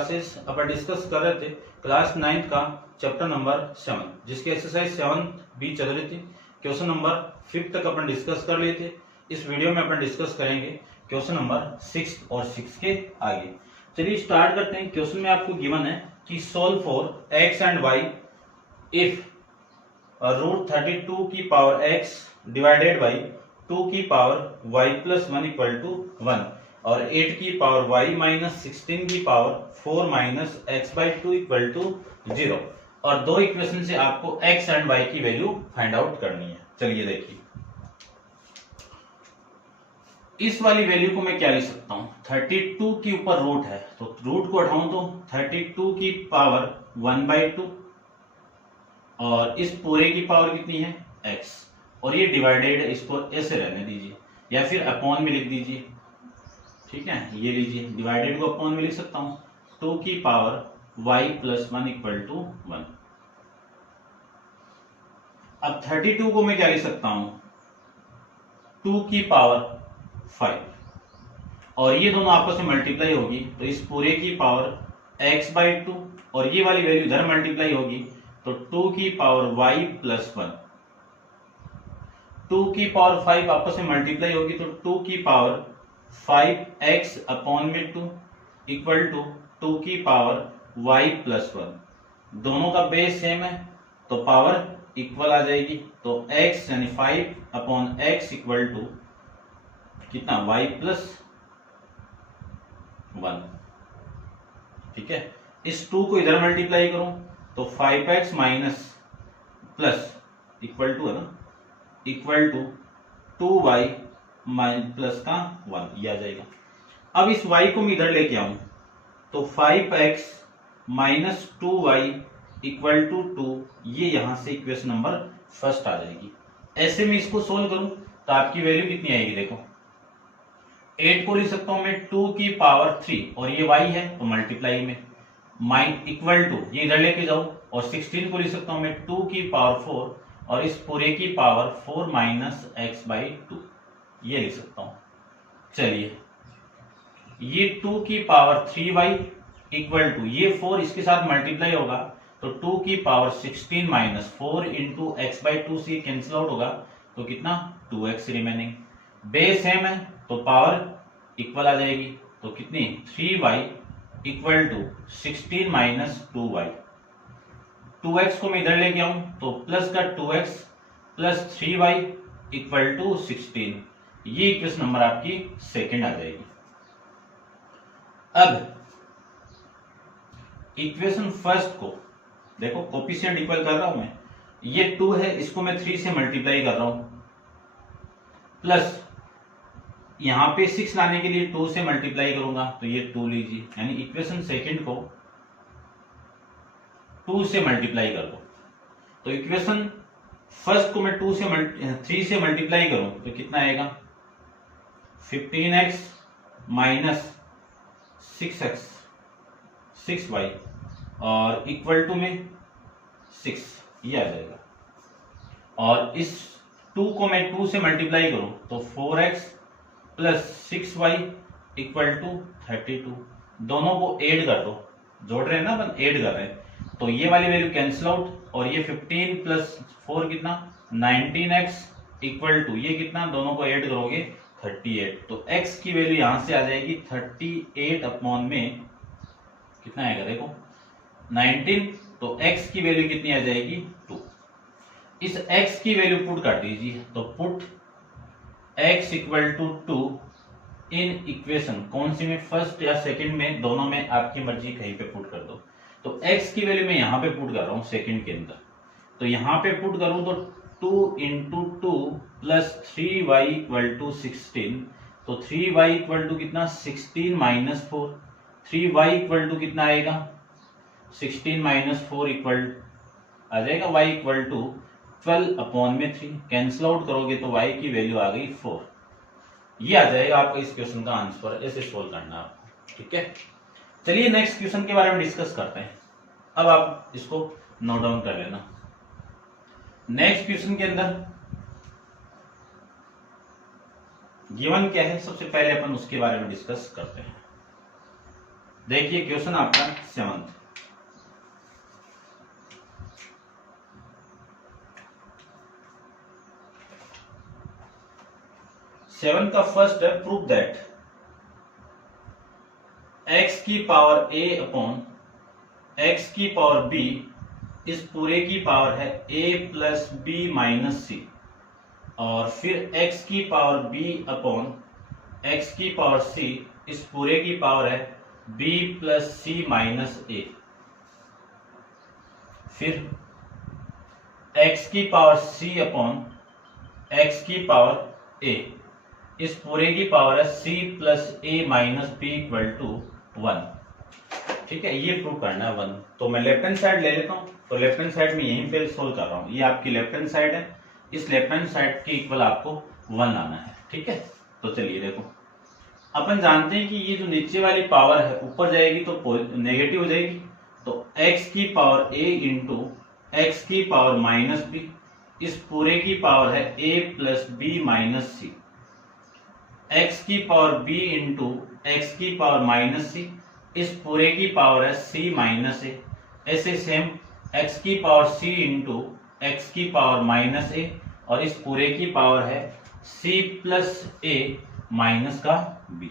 Classes अपन discuss कर रहे थे क्लास 9 का चैप्टर नंबर 7, जिसकी एक्सरसाइज 7 भी चल रही थी। क्वेश्चन नंबर 5 तक अपन डिस्कस कर लिए थे। इस वीडियो में अपन डिस्कस करेंगे क्वेश्चन नंबर 6 और 6 के आगे। चलिए स्टार्ट करते हैं। क्वेश्चन में आपको गिवन है कि solve for X and Y if √32 की पावर x डिवाइडेड बाई 2 की power y plus 1 equal to 1 और 8 की पावर y माइनस 16 की power 4 minus X by 2 equal to 0 और दो इक्वेशन से आपको x एंड y की वैल्यू फाइंड आउट करनी है। चलिए देखिए, इस वाली वैल्यू को मैं क्या लिख सकता हूं, 32 के ऊपर रूट है तो रूट को हटाऊं तो 32 की पावर 1/2 और इस पूरे की पावर कितनी है x और ये डिवाइडेड, इसको ऐसे रहने दीजिए या फिर अपॉन में लिख दीजिए। ठीक है, ये लीजिए, डिवाइडेड को अपॉन में लिख सकता हूं 2 की power y plus 1 equal to 1। अब 32 को मैं क्या लिख सकता हूं, 2 की पावर 5 और ये दोनों आपस में मल्टीप्लाई होगी तो इस पूरे की पावर x/2 और ये वाली वैल्यू इधर मल्टीप्लाई होगी तो 2 की पावर y प्लस 1। 2 की पावर 5 आपस में मल्टीप्लाई होगी तो 2 की पावर 5x अपॉन में 2 इक्वल टू 2 की पावर y प्लस 1। दोनों का बेस सेम है तो पावर इक्वल आ जाएगी तो x यानी 5 अपॉन x इक्वल टू कितना y प्लस 1। ठीक है, इस 2 को इधर मल्टीप्लाई करूं तो 5x minus plus equal to है ना, equal to 2y minus plus का 1 ये आ जाएगा। अब इस y को मैं इधर लेके आऊं तो 5x minus 2y equal to 2, ये यहां से इक्वेशन नंबर फर्स्ट आ जाएगी। ऐसे में इसको सोल्व करूं तो आपकी वैल्यू कितनी आएगी, देखो 8 को लिख सकता हूं मैं 2 की पावर 3 और ये y है तो मल्टीप्लाई में माइन इक्वल टू ये इधर लेके जाओ और 16 को लिख सकता हूं मैं 2 की पावर 4 और इस पूरे की पावर 4 माइनस एक्स बाई 2 ये लिख सकता हूं। चलिए, ये 2 की पावर 3y इक्वल टू ये 4 इसके साथ मल्टीप्लाई होगा तो 2 की power 16 minus 4 into x by 2 से कैंसिल आउट होगा तो कितना 2x रिमेनिंग। बेस सेम है तो पावर इक्वल आ जाएगी तो कितनी 3y equal to 16 minus 2y। 2x को मैं इधर लेके आऊं तो प्लस का 2x plus 3y equal to 16, ये इक्वेशन नंबर आपकी सेकंड आ जाएगी। अब इक्वेशन फर्स्ट को देखो, कोफिशिएंट इक्वल कर रहा हूं मैं, ये 2 है इसको मैं 3 से मल्टीप्लाई कर रहा हूं प्लस यहां पे 6 लाने के लिए 2 से मल्टीप्लाई करूंगा तो ये 2 लीजिए, यानी इक्वेशन सेकंड को 2 से मल्टीप्लाई कर दो तो इक्वेशन फर्स्ट को मैं 3 से मल्टीप्लाई करूं तो कितना आएगा 15x माइनस 6y और इक्वल टू में 6 ये आ जाएगा और इस 2 को मैं 2 से मल्टीप्लाई करूं तो 4x plus 6y equal to 32। दोनों को ऐड कर दो, जोड़ रहे हैं ना अपन, ऐड कर रहे हैं तो ये वाली वैल्यू कैंसिल आउट और ये 15 प्लस 4 कितना 19x इक्वल टू ये कितना, दोनों को ऐड करोगे 38 तो x की वैल्यू यहां से आ जाएगी 38 अपॉन में कितना आएगा देखो 19 तो x की वैल्यू कितनी आ जाएगी 2। इस x की वैल्यू पुट कर दीजिए तो put x equal to 2 in equation, कौन सी में फर्स्ट या सेकंड में, दोनों में आपकी मर्जी कहीं पे पुट कर दो। तो x की वैल्यू मैं यहां पे पुट कर रहा हूं सेकंड के अंदर, तो यहां पे पुट करूं तो 2 into 2 plus 3y equal to 16 तो 3y इक्वल टू कितना 16 माइनस 4, 3y इक्वल टू कितना आएगा 16 माइनस 4 इक्वल आ जाएगा y इक्वल टू 12 अपॉन में 3, कैंसिल आउट करोगे तो y की वैल्यू आ गई 4। ये आ जाएगा आपका इस क्वेश्चन का आंसर, ऐसे सोल्व करना है आपको। ठीक है, चलिए नेक्स्ट क्वेश्चन के बारे में डिस्कस करते हैं। अब आप इसको नोट डाउन कर लेना। नेक्स्ट क्वेश्चन के अंदर गिवन क्या है, सबसे पहले अपन उसके बारे में डिस्कस करते हैं। देखिए क्वेश्चन आपका 7th, का फर्स्ट है प्रूव दैट x की पावर a अपॉन x की पावर b इस पूरे की पावर है a plus B minus C, और फिर x की पावर b अपॉन x की पावर c इस पूरे की पावर है b plus C minus A, फिर x की पावर c अपॉन x की पावर a इस पूरे की पावर है c plus A minus B equal to 1। ठीक है, ये प्रूव करना है 1। तो मैं लेफ्ट हैंड साइड ले लेता हूं, तो लेफ्ट हैंड साइड में यहीं पे सोल्व कर रहा हूं। ये आपकी लेफ्ट हैंड साइड है, इस लेफ्ट हैंड साइड के इक्वल आपको 1 लाना है। ठीक है, तो चलिए देखो, अपन जानते हैं कि ये जो नीचे वाली पावर है ऊपर जाएगी तो नेगेटिव हो जाएगी, तो x की पावर a इंटू एक्स की पावर माइनस बी इस पूरे की पावर है a plus B minus C, x की पावर b इंटू एक्स की पावर माइनस सी इस पूरे की पावर है c माइनस ए, ऐसे सेम x की पावर c इंटू एक्स की पावर माइनस ए और इस पूरे की पावर है c प्लस ए माइनस का b,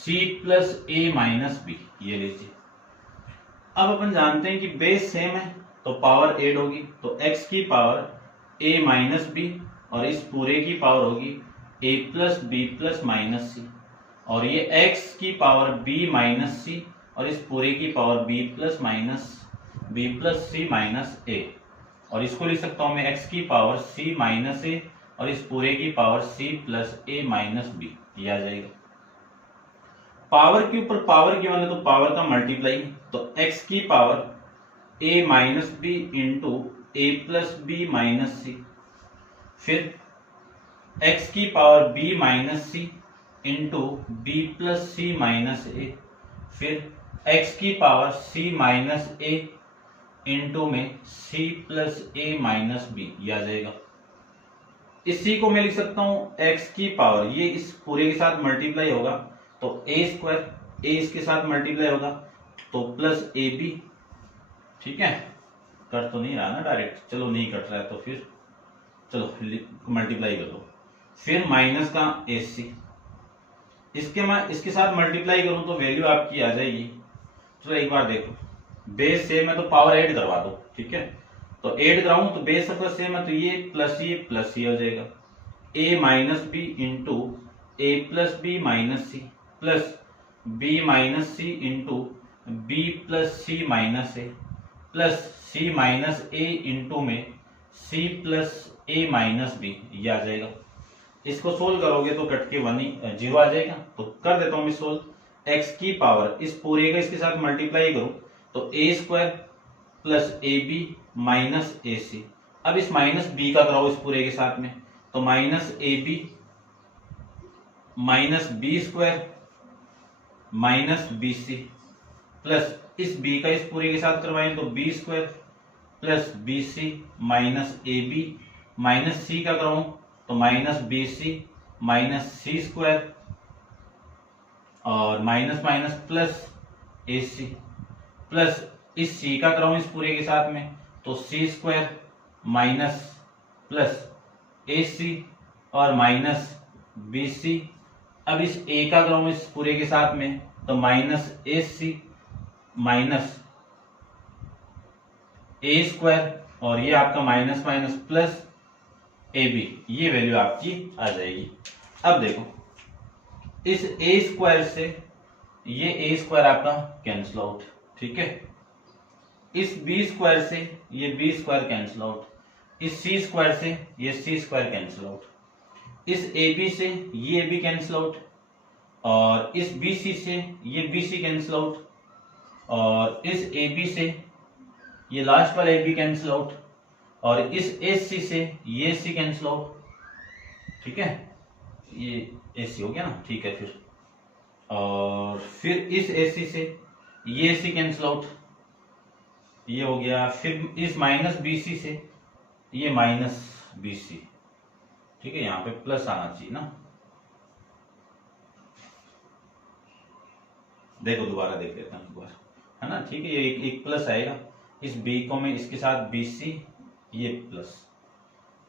c plus A minus B. ये लीजिए, अब अपन जानते हैं कि बेस सेम है तो पावर एड होगी, तो x की पावर a माइनस बी और इस पूरे की पावर होगी a plus B plus minus C, और ये x की पावर b माइनस सी और इस पूरे की power b plus C minus a, और इसको लिख सकता हूं मैं x की पावर c माइनस a और इस पूरे की power c plus a minus b। ये आ जाएगा। पावर के ऊपर पावर क्यों है, तो पावर का मल्टीप्लाई, तो x की power a minus B into A plus B minus C, फिर x की power b minus C into B plus C minus A, फिर x की power c minus A into में c plus A minus B. ये आ जाएगा। इसी को मैं लिख सकता हूं x की पावर, ये इस पूरे के साथ मल्टीप्लाई होगा तो a स्क्वायर, a इसके साथ मल्टीप्लाई होगा तो प्लस ए बी। ठीक है, कट तो नहीं रहा ना डायरेक्ट, चलो नहीं कट रहा है तो फिर चलो मल्टीप्लाई कर दो, फिर माइनस का ए सी, इसके साथ मल्टीप्लाई करूं तो वैल्यू आपकी आ जाएगी। चलो एक बार देखो, बेस सेम है तो पावर ऐड करवा दो। ठीक है, तो ऐड कराऊं तो बेस अगर सेम है तो ये प्लस ये हो जाएगा, a minus B into A plus B minus C plus B minus C into B plus C minus A plus C minus A into में C plus A minus B. ये आ जाएगा। इसको सोल्व करोगे तो कट के 0 आ जाएगा। तो कर देता हूं मैं सोल्व। x की पावर इस पूरे का इसके साथ मल्टीप्लाई करो तो a square plus A B minus A C, अब इस माइनस बी का कराओ इस पूरे के साथ में, तो minus A B minus B square minus B C plus इस b का इस पूरे के साथ करवाएं तो B square plus B C minus A B minus C का कराऊं तो minus B C minus C square और minus minus plus A C plus इस सी का कराऊं इस पूरे के साथ में तो सी square minus plus A C और माइनस बी सी। अब इस ए का कराऊं इस पूरे के साथ में तो minus A C minus A square और ये आपका minus minus plus A B, ये वैल्यू आपकी आ जाएगी। अब देखो, इस ए स्क्वायर से ये ए स्क्वायर आपका कैंसिल आउट। ठीक है, इस बी स्क्वायर से ये बी स्क्वायर कैंसिल आउट, इस सी स्क्वायर से ये सी स्क्वायर कैंसिल आउट, इस ए बी से ये बी कैंसिल आउट और इस बी सी से ये बी सी कैंसिल आउट और इस ए बी से ये लास्ट वाला ए बी कैंसिल आउट और इस एस सी से ये सी कैंसिल आउट। ठीक है, ये एस सी हो गया ना। ठीक है, और फिर इस एस सी से ये सी कैंसिल आउट, ये हो गया। फिर इस माइनस बी सी से ये माइनस बी सी। ठीक है, यहाँ पे प्लस आना चाहिए ना। देखो दोबारा देख लेते हैं एक बार, है ना, ठीक है। ये एक प्लस आएगा, इस बी को मैं इसके साथ बी सी, ये प्लस,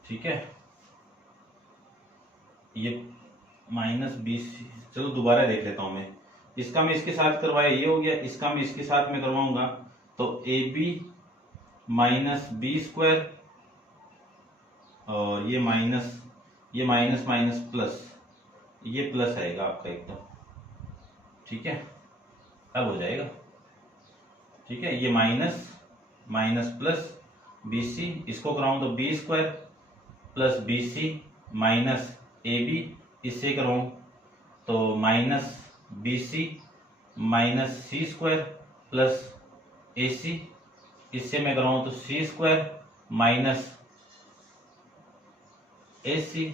ठीक है, ये माइनस बी सी। चलो दोबारा देख लेता हूं मैं, इसका मैं इसके साथ करवाया ये हो गया, इसका मैं इसके साथ में करवाऊंगा तो A B minus B square, और ये माइनस माइनस प्लस, ये प्लस आएगा आपका एकदम, ठीक है, अब हो जाएगा, ठीक है। ये minus minus plus B C, इसको कराऊं तो B square plus B C minus A B, इससे कराऊं तो minus B C minus C square plus A C, इससे मैं कराऊं तो सी स्क्वायर माइनस ए सी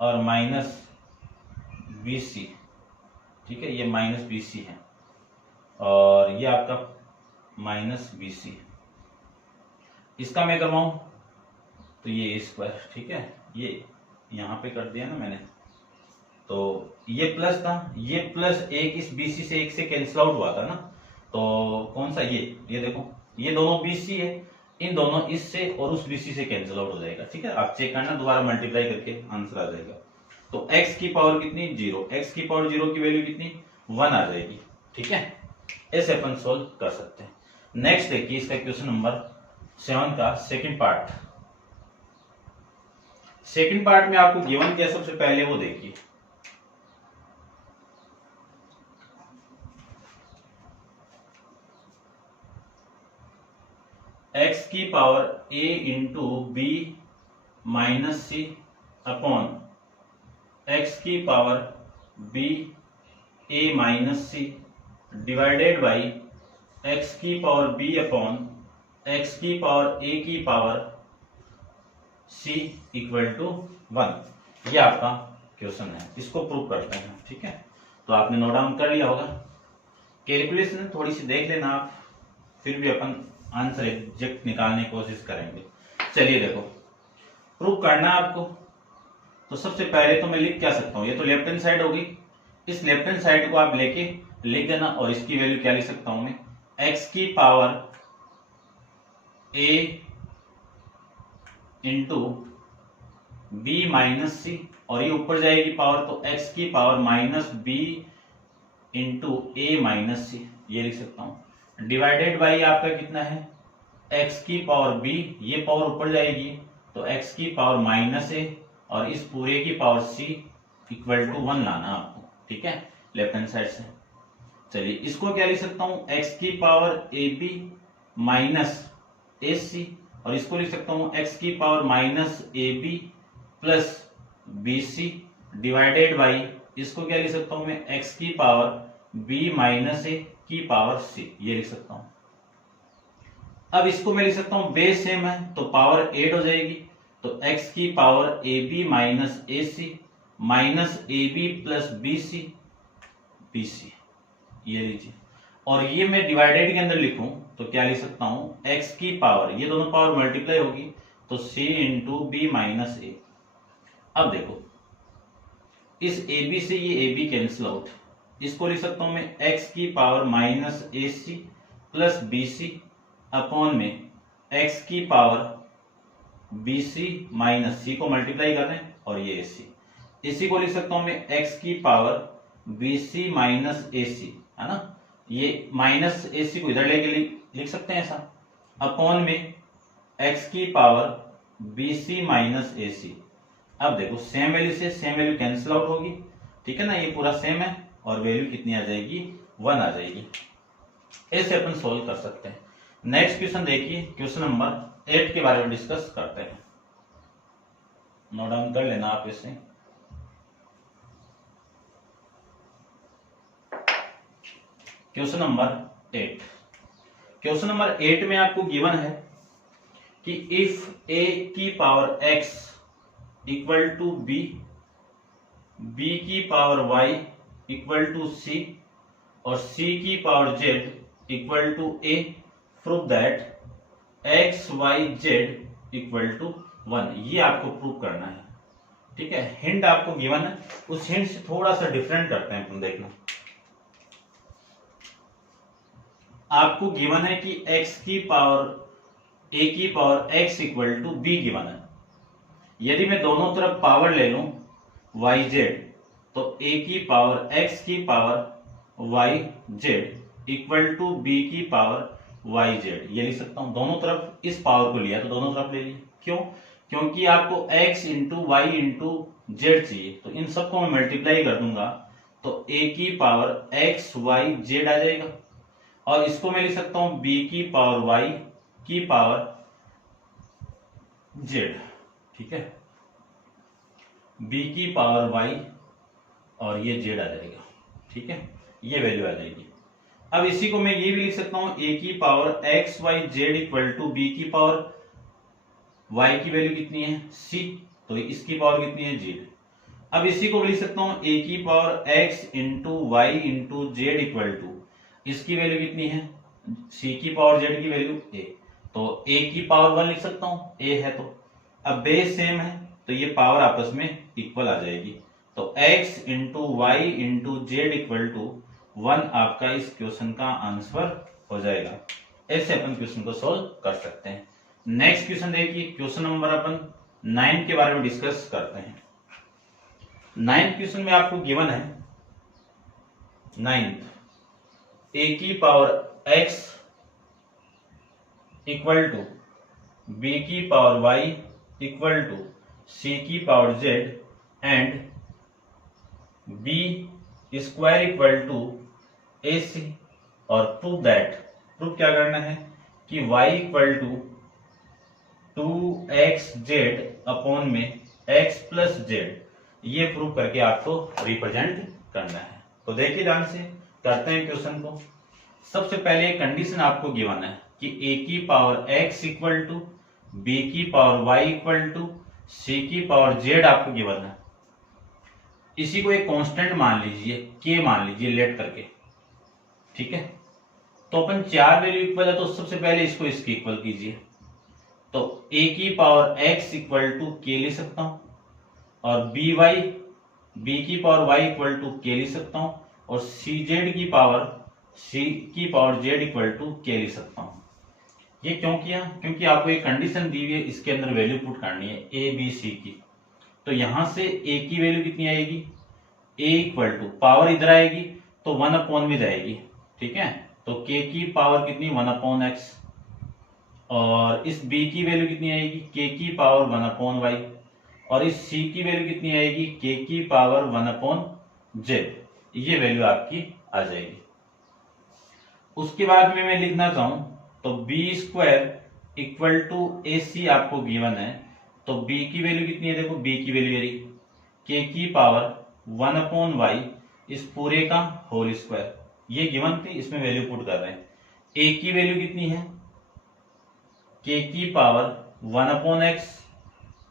और माइनस बी सी, ठीक है, ये माइनस बी सी है और ये आपका माइनस बी सी। इसका मैं करवाऊं तो ये ए स्क्वायर, ठीक है, ये यहां पे कर दिया ना मैंने, तो ये प्लस था, ये प्लस एक इस बी सी से एक से कैंसिल आउट हुआ था ना, तो कौन सा ये देखो, ये दोनों बी सी है, इन दोनों इससे और उस बी सी से कैंसिल आउट हो जाएगा, ठीक है। आप चेक करना, दोबारा मल्टीप्लाई करके आंसर आ जाएगा। तो x की पावर कितनी 0, x की पावर 0 की वैल्यू कितनी 1 आ जाएगी, ठीक है। ऐसे अपन सोल्व कर सकते हैं। नेक्स्ट देखिए इसका क्वेश्चन नंबर 7 का सेकंड पार्ट। सेकंड पार्ट में आपको गिवन क्या, सबसे पहले वो देखिए, x की power a into B minus C upon x की power b a minus C divided by x की पावर b अपॉन x की पावर a की पावर c इक्वल टू 1। ये आपका क्वेश्चन है, इसको प्रूव करते हैं, ठीक है। तो आपने नोट डाउन कर लिया होगा, कैलकुलेशन थोड़ी सी देख लेना आप, फिर भी अपन आंसर एग्जैक्ट निकालने की कोशिश करेंगे। चलिए देखो, प्रूव करना आपको, तो सबसे पहले तो मैं लिख क्या सकता हूं, ये तो लेफ्ट हैंड साइड होगी, इस लेफ्ट हैंड साइड को आप लेके लिख देना, और इसकी वैल्यू क्या लिख सकता हूं मैं, x की power a into B minus C, और ये ऊपर जाएगी पावर तो x की power minus B into A minus C, ये लिख सकता हूं, डिवाइडेड बाई आपका कितना है x की पावर b, ये पावर ऊपर जाएगी तो x की पावर माइनस ए, और इस पूरे की पावर c इक्वल टू 1 लाना आपको, ठीक है, लेफ्ट हैंड साइड से। चलिए इसको क्या लिख सकता हूं, x की power A B minus A C, और इसको लिख सकता हूं x की power minus A B plus B C divided by, इसको क्या लिख सकता हूं मैं, x की पावर b माइनस ए की पावर c, ये लिख सकता हूं। अब इसको मैं लिख सकता हूं, बेस सेम है तो पावर 8 हो जाएगी, तो x की power A B minus A C minus A B plus B C, ये लीजिए, और ये मैं डिवाइडेड के अंदर लिखूं तो क्या लिख सकता हूं, x की पावर, ये दोनों पावर मल्टीप्लाई होगी तो c इंटू बी माइनस ए। अब देखो इस ए बी से ये ए बी कैंसिल आउट, इसको लिख सकता हूं मैं x की power minus A C plus B C upon में x की power B C minus C को मल्टीप्लाई कर रहे हैं और ये ए सी, इसी को लिख सकता हूं मैं x की power B C minus A सी, है ना, ये माइनस ए सी को इधर लेके लिख सकते हैं ऐसा, अपॉन में x की power B C minus A C. अब देखो सेम वैल्यू से सेम वैल्यू कैंसिल आउट होगी, ठीक है ना, ये पूरा सेम है और वैल्यू कितनी आ जाएगी, 1 आ जाएगी। ऐसे अपन सोल्व कर सकते हैं। नेक्स्ट क्वेश्चन देखिए, क्वेश्चन नंबर 8 के बारे में डिस्कस करते हैं, नोट डाउन कर लेना आप इसे। क्वेश्चन नंबर 8, क्वेश्चन नंबर 8 में आपको गिवन है कि इफ a की power x equal to b, b की power y equal to c और c की power z equal to a, prove that x y z equal to 1। ये आपको प्रूव करना है, ठीक है। हिंट आपको गिवन है, उस हिंट से थोड़ा सा डिफरेंट करते हैं अपन, देखना आपको गिवन है कि x की पावर a की power x equal to b given है। यदि मैं दोनों तरफ पावर ले लूं yz, तो a की पावर x की power yz equal to b की पावर yz, ये लिख सकता हूं। दोनों तरफ इस पावर को लिया तो दोनों तरफ ले लिया। क्यों? क्योंकि आपको x into Y into Z चाहिए, तो इन सबको मैं मल्टीप्लाई कर दूंगा तो a की पावर x y z आ जाएगा, और इसको मैं लिख सकता हूं b की पावर y की पावर z। ठीक है, b की पावर y और ये z आ जाएगा। ठीक है, ये वैल्यू आ जाएगी। अब इसी को मैं ये भी लिख सकता हूं a की power x y z equal to b की पावर y की वैल्यू कितनी है c, तो इसकी पावर कितनी है z। अब इसी को भी लिख सकता हूं a की power x into Y into Z equal to, इसकी वैल्यू कितनी है c की पावर z की वैल्यू a, तो a की पावर 1 लिख सकता हूं, a है तो। अब बेस सेम है तो ये पावर आपस में इक्वल आ जाएगी, तो x into Y into Z equal to 1 आपका इस क्वेश्चन का आंसर हो जाएगा। ऐसे अपन क्वेश्चन को सॉल्व कर सकते हैं। नेक्स्ट क्वेश्चन देखिए, क्वेश्चन नंबर अपन 9 के बारे में डिस्कस करते हैं। 9th क्वेश्चन में आपको गिवन है 9th a की power x equal to b की power y equal to c की power z and b square equal to ac, और प्रूव दैट, प्रूव क्या करना है कि y equal to 2xz upon में x प्लस z, ये प्रूव करके आपको रिप्रेजेंट करना है। तो देखिए ध्यान से करते हैं क्वेश्चन को। सबसे पहले कंडीशन आपको गिवन है कि a की power x equal to b की power y equal to c की पावर z आपको गिवन है। इसी को एक कांस्टेंट मान लीजिए, k मान लीजिए लेट करके। ठीक है, तो अपन चार वैल्यू इक्वल है तो सबसे पहले इसको इसके इक्वल कीजिए, तो a की power x equal to k लिख सकता हूं, और b की power y equal to k लिख सकता हूं, और c की power z equal to k लिख सकता हूं। ये क्यों किया? क्योंकि आपको एक कंडीशन दी हुई है, इसके अंदर वैल्यू पुट करनी है a b c की। तो यहां से a की वैल्यू कितनी आएगी, a इक्वल टू पावर इधर आएगी तो 1 अपॉन में जाएगी। ठीक है, तो k की पावर कितनी 1 अपॉन x, और इस b की वैल्यू कितनी आएगी k की पावर 1 अपॉन y, और इस c की वैल्यू कितनी आएगी k की पावर 1 अपॉन z। ये वैल्यू आपकी आ जाएगी। उसके बाद में मैं लिखना चाहूं तो b square equal to ac आपको गिवन है, तो b की वैल्यू कितनी है, देखो b की वैल्यू k की पावर 1 अपॉन y इस पूरे का होल स्क्वायर, ये गिवन थी, इसमें वैल्यू पुट कर रहे हैं। a की वैल्यू कितनी है k की पावर 1 अपॉन x,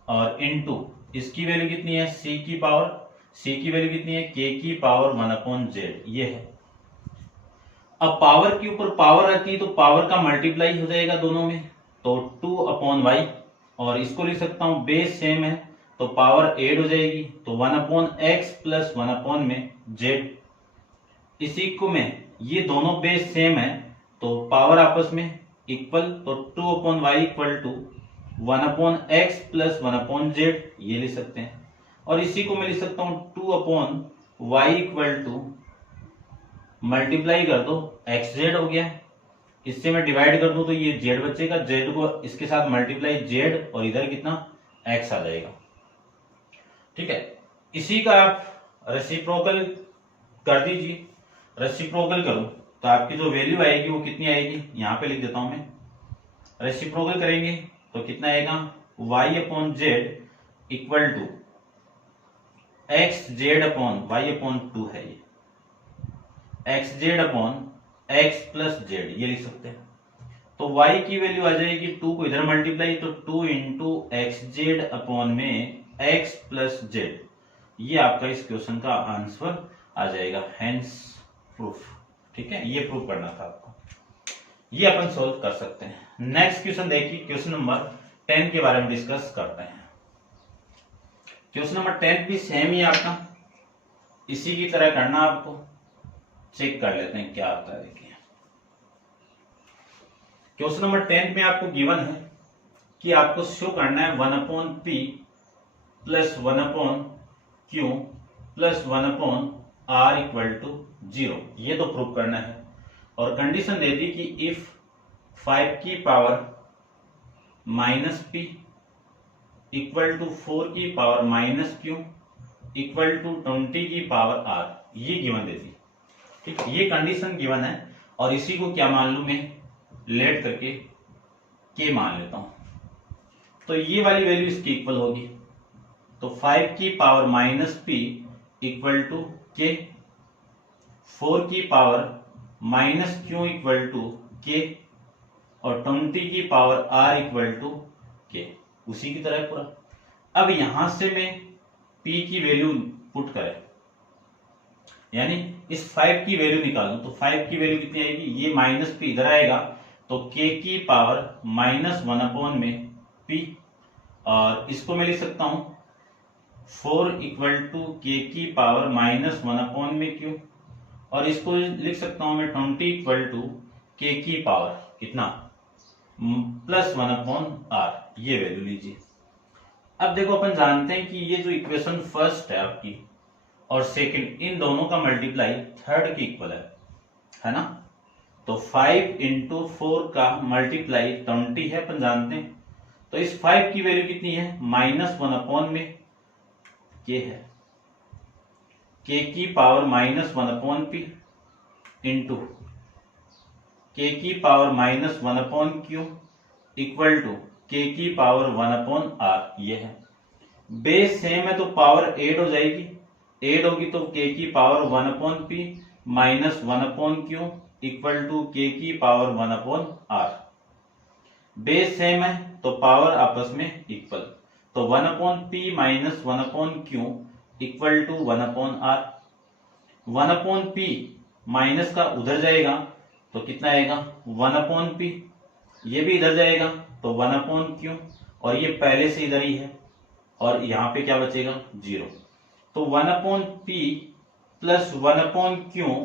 और इनटू इसकी वैल्यू कितनी है c की वैल्यू कितनी है k की पावर 1 अपॉन z, ये है। अब पावर के ऊपर पावर आती है तो पावर का मल्टीप्लाई हो जाएगा दोनों में, तो 2 अपॉन y, और इसको लिख सकता हूं बेस सेम है तो पावर ऐड हो जाएगी, तो 1 अपॉन x प्लस 1 अपॉन में z। इसी को मैं, ये दोनों बेस सेम है तो पावर आपस में इक्वल, तो 2 upon y equal to 1 upon x plus 1 upon z, ये लिख सकते हैं। और इसी को मैं लिख सकता हूं 2 upon y equal to multiply कर दो xz हो गया, इससे मैं डिवाइड कर दूं तो ये z बचेगा, z को इसके साथ मल्टीप्लाई z, और इधर कितना x आ जाएगा। ठीक है, इसी का आप रेसिप्रोकल कर दीजिए। रेसिप्रोकल करो तो आपकी जो वैल्यू आएगी वो कितनी आएगी, यहां पे लिख देता हूं मैं। रेसिप्रोकल करेंगे तो कितना आएगा y upon Z equal to X Z upon y upon 2 है, ये X Z upon X plus Z, ये लिख सकते हैं। तो y की वैल्यू आ जाएगी 2 को इधर मल्टीप्लाई, तो 2 इंटू एक्स जेड अपॉन में x प्लस जेड, ये आपका इस क्वेश्चन का आंसर आ जाएगा, हेंस प्रूफ। ठीक है, ये प्रूफ करना था आपको, ये अपन सोल्व कर सकते हैं। नेक्स्ट क्वेश्चन देखिए, क्वेश्चन नंबर 10 के बारे में डिस्कस करते हैं। क्वेश्चन नंबर 10 भी सेम ही आपका, इसी की तरह करना आपको। चेक कर लेते हैं क्या आता है, देखिए क्वेश्चन नंबर 10 में आपको गिवन है कि आपको शो करना है 1/p plus 1/q plus 1/r equal to 0, ये तो प्रूव करना है। और कंडीशन दे दी कि इफ 5 की power minus p equal to 4 की power minus q equal to 20 की पावर r, ये गिवन दे दी। ठीक, ये कंडीशन गिवन है और इसी को क्या मान लू मैं, लेट करके k मान लेता हूं, तो ये वाली वैल्यू इसकी इक्वल होगी। तो 5 की power minus p equal to k, 4 की power minus q equal to k और 20 की power r equal to k, उसी की तरह पूरा। अब यहां से मैं p की वैल्यू पुट करें, यानी इस 5 की वैल्यू निकालूं, तो 5 की वैल्यू कितनी आएगी, ये माइनस p इधर आएगा तो k की पावर माइनस 1 में p, और इसको मैं लिख सकता हूं 4 इक्वल टू k की पावर माइनस 1 में q, और इसको लिख सकता हूं मैं 20 इक्वल टू k की पावर कितना प्लस 1/r, ये वैल्यू लीजिए। अब देखो अपन जानते हैं कि ये जो इक्वेशन फर्स्ट है आपकी और सेकंड, इन दोनों का मल्टीप्लाई थर्ड के इक्वल है ना। तो 5 इंटू 4 का मल्टीप्लाई 20 है, अपन जानते हैं। तो इस 5 की वैल्यू कितनी है, माइनस 1 में k है, k की power minus 1/p into k की power minus 1/q equal to k की पावर 1/r, ये है। बेस सेम है तो पावर ऐड हो जाएगी, ऐड होगी तो k की power 1/p minus 1/q equal to k की पावर 1/r। बेस सेम है तो पावर आपस में इक्वल, तो 1/p minus 1/q equal to 1/r। 1/p minus का उधर जाएगा तो कितना आएगा 1/p, ये भी इधर जाएगा तो 1/q, और ये पहले से इधर ही है और यहाँ पे क्या बचेगा 0। तो 1/p plus 1/q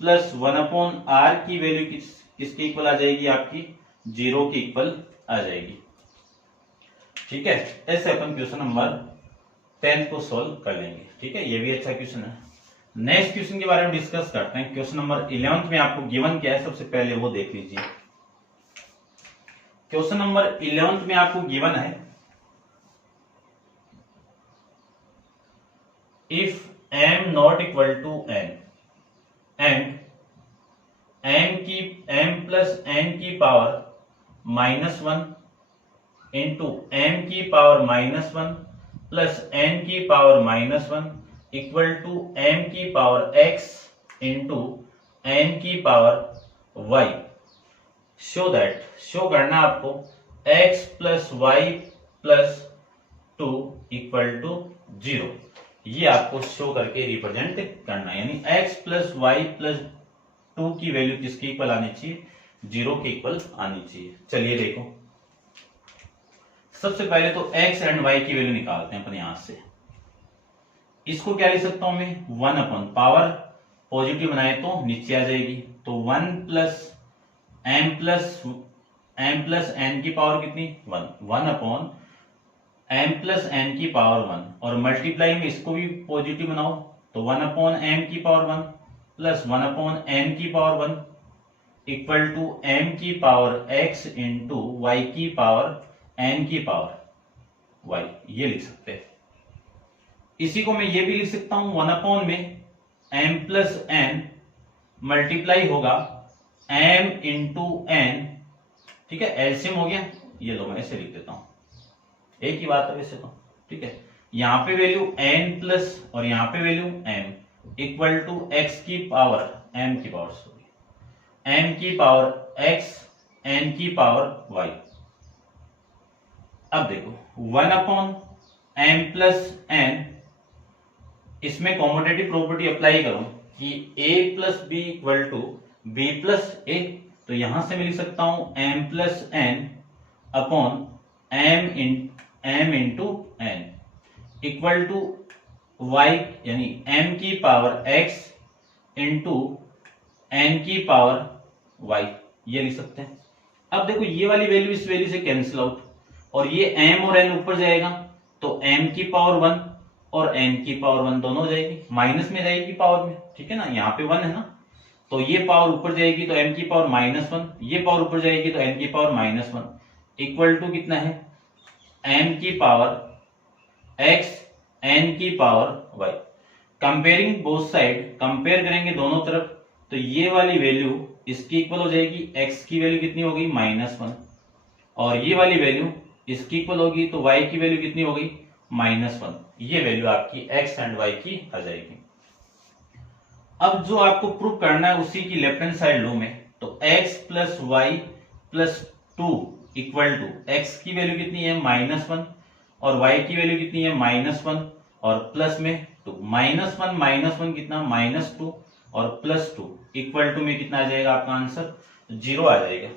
plus 1/r की वैल्यू किसके इक्वल आ जाएगी, आपकी 0 के इक्वल आ जाएगी। ठीक है, ऐसे अपन क्वेश्चन नंबर 10 को सोल्व कर लेंगे। ठीक है, ये भी अच्छा क्वेश्चन है। नेक्स्ट क्वेश्चन के बारे में डिस्कस करते हैं। क्वेश्चन नंबर 11 में आपको गिवन क्या है, सबसे पहले वो देख लीजिए। क्वेश्चन नंबर 11 में आपको गिवन है if m not equal to n and m plus n की पावर -1 इंटू m की पावर -1 प्लस n की पावर -1 इक्वल टू m की पावर x इंटू n की power y, show that, show करना आपको x plus Y plus 2 equal to 0, ये आपको show करके रिप्रेजेंट करना है। यानी x प्लस वाई प्लस 2 की वैल्यू किसके इक्वल आनी चाहिए, 0 के इक्वल आनी चाहिए। चलिए देखो, सबसे पहले तो x एंड y की वैल्यू निकालते हैं अपन यहां से। इसको क्या लिख सकता हूं मैं, 1 पावर पॉजिटिव बनाए तो नीचे आ जाएगी, तो 1 प्लस m प्लस n की पावर कितनी 1 m प्लस n की पावर 1, और मल्टीप्लाई में इसको भी पॉजिटिव बनाओ तो 1/m की पावर 1 प्लस 1/n की पावर 1 इक्वल टू m की पावर x इंटू y की पावर n की पावर y, ये लिख सकते हैं। इसी को मैं ये भी लिख सकता हूं 1 में m प्लस n मल्टीप्लाई होगा m इंटू n, ठीक है, एलसीएम हो गया। ये लो मैं ऐसे लिख देता हूं, एक ही बात है वैसे तो। ठीक है, यहां पे वैल्यू n प्लस और यहां पे value m equal to x की पावर m की पावर सॉरी m की पावर x n की पावर y। अब देखो 1/m प्लस n, इसमें कॉम्यूटेटिव प्रॉपर्टी अप्लाई करूं कि a plus B equal to B plus A, तो यहां से मैं लिख सकता हूं m plus n upon m into n equal to y, यानी m की पावर x इंटू n की पावर y, ये लिख सकते हैं। अब देखो ये वाली वैल्यू इस वैल्यू से कैंसिल आउट, और ये m और n ऊपर जाएगा तो m की पावर 1 और n की पावर 1 दोनों हो जाएगी, माइनस में जाएगी पावर में, ठीक है ना, यहाँ पे 1 है ना, तो ये पावर ऊपर जाएगी तो m की पावर -1, ये पावर ऊपर जाएगी तो n की पावर -1, इक्वल टू कितना है, m की पावर x n की power y। Comparing both side, compare करेंगे दोनों तरफ, तो ये वाली वैल्यू इसकी इक्वल हो जाएगी, x की वैल्यू कितनी होगी -1, और ये वाली वैल्यू इसकी इक्वल होगी तो y की वैल्यू कितनी होगी -1। ये वैल्यू आपकी x एंड y की आ जाएगी। अब जो आपको प्रूव करना है उसी की लेफ्ट हैंड साइड लो में, तो x plus Y plus 2 equal to, x की वैल्यू कितनी है -1 और y की वैल्यू कितनी है -1 और प्लस में 2, -1 कितना -2 और प्लस 2 इक्वल टू में कितना आ जाएगा आपका आंसर 0 आ जाएगा।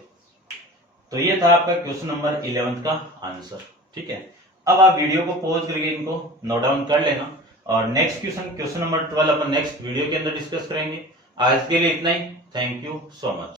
तो ये था आपका क्वेश्चन नंबर 11 का आंसर, ठीक है। अब आप वीडियो को पॉज करके इनको नोट डाउन कर लेना, और नेक्स्ट क्वेश्चन नंबर 12 अपन नेक्स्ट वीडियो के अंदर डिस्कस करेंगे। आज के लिए इतना ही, थैंक यू सो मच।